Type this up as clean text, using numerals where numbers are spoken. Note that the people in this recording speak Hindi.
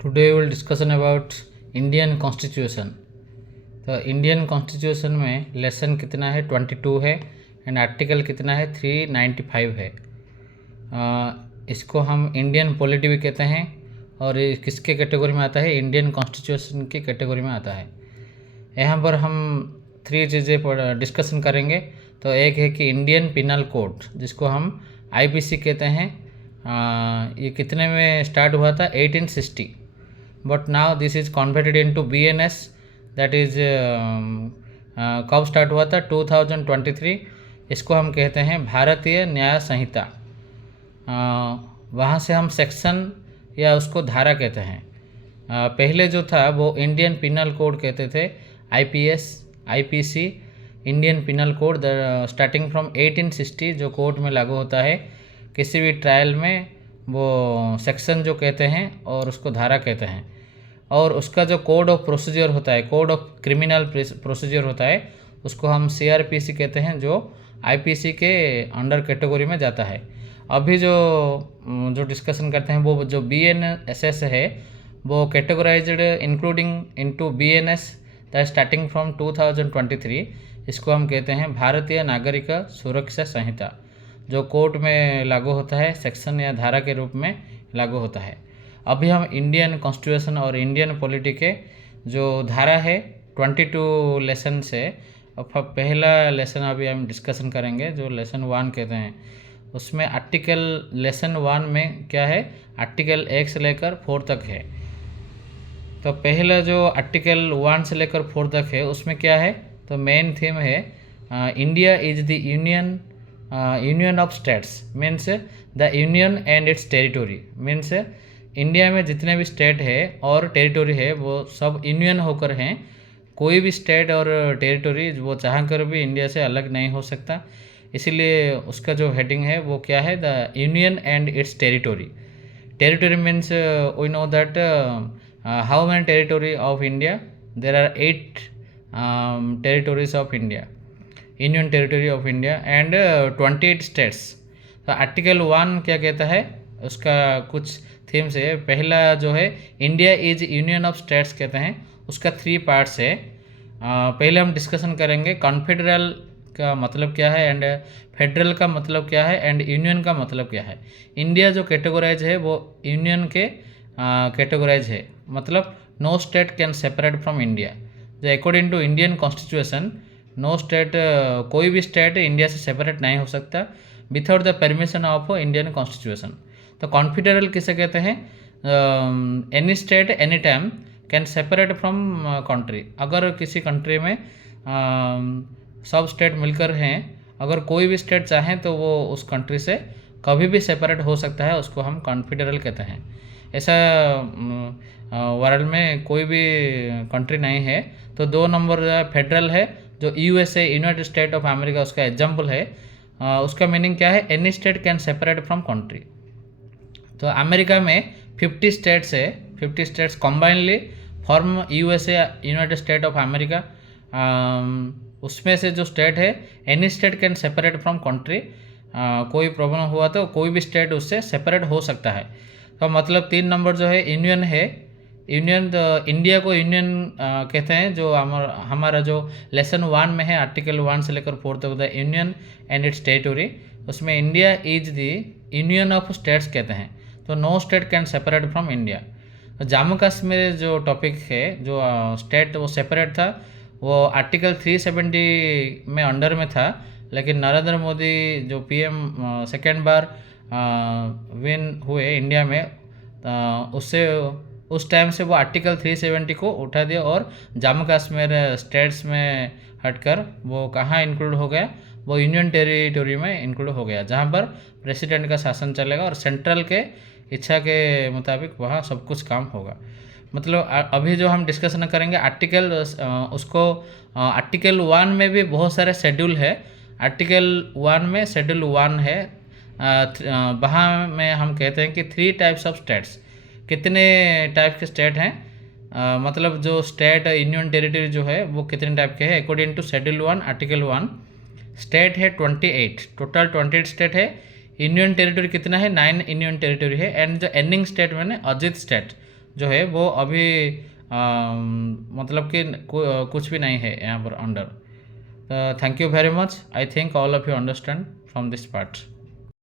Today will discussion about Indian constitution. तो इंडियन कॉन्स्टिट्यूशन में लेसन कितना है 22 है एंड आर्टिकल कितना है 395 है। इसको हम इंडियन पॉलिटी भी कहते हैं और ये किसके कैटेगरी में आता है, इंडियन कॉन्स्टिट्यूशन की कैटेगरी में आता है। यहाँ पर हम 3 चीज़ें डिस्कशन करेंगे। तो एक है कि इंडियन पिनल कोड जिसको हम आईपीसी कहते हैं। ये कितने में स्टार्ट हुआ था 1860, but now this is converted into BNS, that is कब स्टार्ट हुआ था 2023। इसको हम कहते हैं भारतीय न्याय संहिता। वहाँ से हम सेक्शन या उसको धारा कहते हैं। पहले जो था वो इंडियन पिनल कोड कहते थे, IPS, IPC, Indian penal code starting from 1860 जो कोर्ट में लागू होता है किसी भी ट्रायल में, वो सेक्शन जो कहते हैं और उसको धारा कहते हैं। और उसका जो कोड ऑफ प्रोसीजर होता है, कोड ऑफ क्रिमिनल प्रोसीजर होता है, उसको हम सीआरपीसी कहते हैं, जो आईपीसी के अंडर कैटेगरी में जाता है। अभी जो डिस्कशन करते हैं वो जो बीएनएसएस है वो categorised including into BNS that starting from 2023। इसको हम कहते हैं भारतीय नागरिक सुरक्षा संहिता, जो कोर्ट में लागू होता है, सेक्शन या धारा के रूप में लागू होता है। अभी हम इंडियन कॉन्स्टिट्यूशन और इंडियन पॉलिटी के जो धारा है 22 लेसन से पहला लेसन अभी हम डिस्कशन करेंगे, जो लेसन 1 कहते हैं। उसमें आर्टिकल लेसन 1 में क्या है, आर्टिकल 1 से लेकर 4 तक है। तो पहला जो आर्टिकल 1 से लेकर 4 तक है उसमें क्या है, तो मेन थीम है India is the union of states, means the union and its territory. Means India में जितने भी स्टेट है और टेरिटोरी है वो सब यूनियन होकर हैं। कोई भी स्टेट और टेरिटोरी वो चाह कर भी इंडिया से अलग नहीं हो सकता। इसीलिए उसका जो हेडिंग है वो क्या है, the union and its territory. Territory means we know that how many territory of India, there are 8 territories of India, union territory of India and 28 states. तो आर्टिकल 1 क्या कहता है, उसका कुछ थीम से पहला जो है India is union of states कहते हैं, उसका 3 पार्ट्स है। पहले हम डिस्कशन करेंगे कॉन्फेडरल का मतलब क्या है एंड फेडरल का मतलब क्या है एंड यूनियन का मतलब क्या है। इंडिया जो कैटेगराइज है वो यूनियन के कैटेगराइज है, मतलब no state can separate from India. जो according to Indian constitution no state, कोई भी स्टेट इंडिया से सेपरेट नहीं हो सकता without the permission of Indian constitution. तो कॉन्फेडरल किसे कहते हैं, any state any time can separate from country. अगर किसी कंट्री में सब स्टेट मिलकर हैं, अगर कोई भी स्टेट चाहे तो वो उस कंट्री से कभी भी सेपरेट हो सकता है, उसको हम कॉन्फेडरल कहते हैं। ऐसा वर्ल्ड में कोई भी कंट्री नहीं है। तो 2 नंबर फेडरल है, जो USA, united state of America, उसका एग्जाम्पल है। उसका मीनिंग क्या है, any state can separate from country. तो अमेरिका में 50 स्टेट्स है, 50 states combinedly form USA, united state of America. उसमें से जो स्टेट है any state can separate from country. कोई प्रॉब्लम हुआ तो कोई भी स्टेट उससे सेपरेट हो सकता है। तो मतलब 3 नंबर जो है यूनियन है। यूनियन, इंडिया को यूनियन कहते हैं। जो हमारा जो लेसन 1 में है आर्टिकल 1 से लेकर 4 तक, the union and its territory, उसमें India is the union of states कहते हैं। तो no state can separate from India. Jammu Kashmir जो टॉपिक है, जो स्टेट वो सेपरेट था, वो आर्टिकल 370 में अंडर में था। लेकिन नरेंद्र मोदी जो पीएम सेकेंड बार विन हुए इंडिया में, उससे उस टाइम से वो आर्टिकल 370 को उठा दिया और जम्मू कश्मीर स्टेट्स में हटकर वो कहाँ इंक्लूड हो गया, वो यूनियन टेरिटोरी में इंक्लूड हो गया, जहाँ पर प्रेसिडेंट का शासन चलेगा और सेंट्रल के इच्छा के मुताबिक वहाँ सब कुछ काम होगा। मतलब अभी जो हम डिस्कशन करेंगे आर्टिकल, उसको आर्टिकल 1 में भी बहुत सारे शेड्यूल है। आर्टिकल 1 में शेड्यूल 1 है, वहाँ में हम कहते हैं कि 3 टाइप्स ऑफ स्टेट्स। कितने टाइप के स्टेट हैं, मतलब जो स्टेट यूनियन टेरिटरी जो है वो कितने टाइप के हैं according to schedule 1 article 1। State है 28, टोटल 28 स्टेट है। यूनियन टेरिटरी कितना है, 9 यूनियन टेरिटरी है। एंड जो एंडिंग स्टेट मैंने अजित स्टेट, जो है वो अभी मतलब कि कुछ भी नहीं है यहाँ पर under. Thank you very much. I think all of you understand from this part.